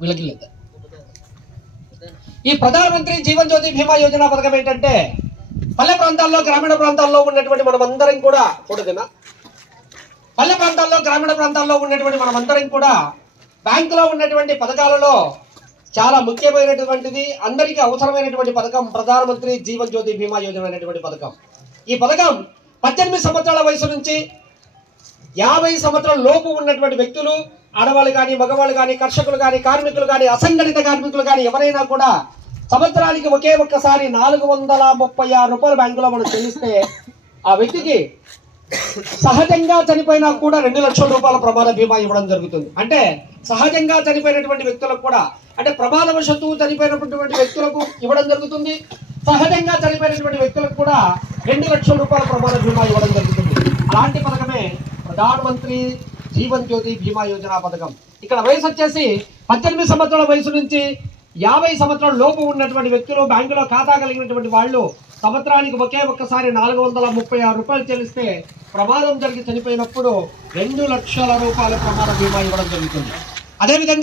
వీళ్ళకి లేదు. ఈ ప్రధానమంత్రి జీవన్ జ్యోతి బీమా యోజన పథకం ఏంటంటే పల్లె ప్రాంతాల్లో గ్రామీణ ప్రాంతాల్లో ఉన్నటువంటి మనమందరం కూడా పల్లె ప్రాంతాల్లో గ్రామీణ ప్రాంతాల్లో ఉన్నటువంటి మనమందరం కూడా బ్యాంకులో ఉన్నటువంటి పథకాలలో చాలా ముఖ్యమైనటువంటిది, అందరికీ అవసరమైనటువంటి పథకం ప్రధానమంత్రి జీవన్ జ్యోతి బీమా యోజన అనేటువంటి పథకం. ఈ పథకం 18 సంవత్సరాల వయసు నుంచి 50 సంవత్సరాల లోపు ఉన్నటువంటి వ్యక్తులు, ఆడవాళ్ళు కానీ, మగవాళ్ళు కానీ, కర్షకులు కానీ, కార్మికులు కానీ, అసంఘటిత కార్మికులు కానీ ఎవరైనా కూడా సంవత్సరానికి ఒక్కసారి 436 రూపాయలు బ్యాంకులో మనం చెల్లిస్తే ఆ వ్యక్తికి సహజంగా చనిపోయినా కూడా 2 లక్షల రూపాయల ప్రమాద బీమా ఇవ్వడం జరుగుతుంది. అంటే సహజంగా చనిపోయినటువంటి వ్యక్తులకు కూడా, అంటే ప్రమాదవశత్తు చనిపోయినటువంటి వ్యక్తులకు ఇవ్వడం జరుగుతుంది. సహజంగా చనిపోయినటువంటి వ్యక్తులకు కూడా 2 లక్షల రూపాయల ప్రమాద బీమా ఇవ్వడం జరుగుతుంది. అలాంటి పథకమే ప్రధానమంత్రి జీవన్ జ్యోతి బీమా యోజన పథకం. ఇక్కడ వయసు వచ్చేసి 18 సంవత్సరాల వయసు నుంచి 50 సంవత్సరాల లోపు ఉన్నటువంటి వ్యక్తులు, బ్యాంకులో ఖాతా కలిగినటువంటి వాళ్ళు సంవత్సరానికి ఒక్కసారి 436 రూపాయలు చెల్లిస్తే ప్రమాదం జరిగి చనిపోయినప్పుడు 2 లక్షల రూపాయల ప్రమాద బీమా ఇవ్వడం జరుగుతుంది. అదేవిధంగా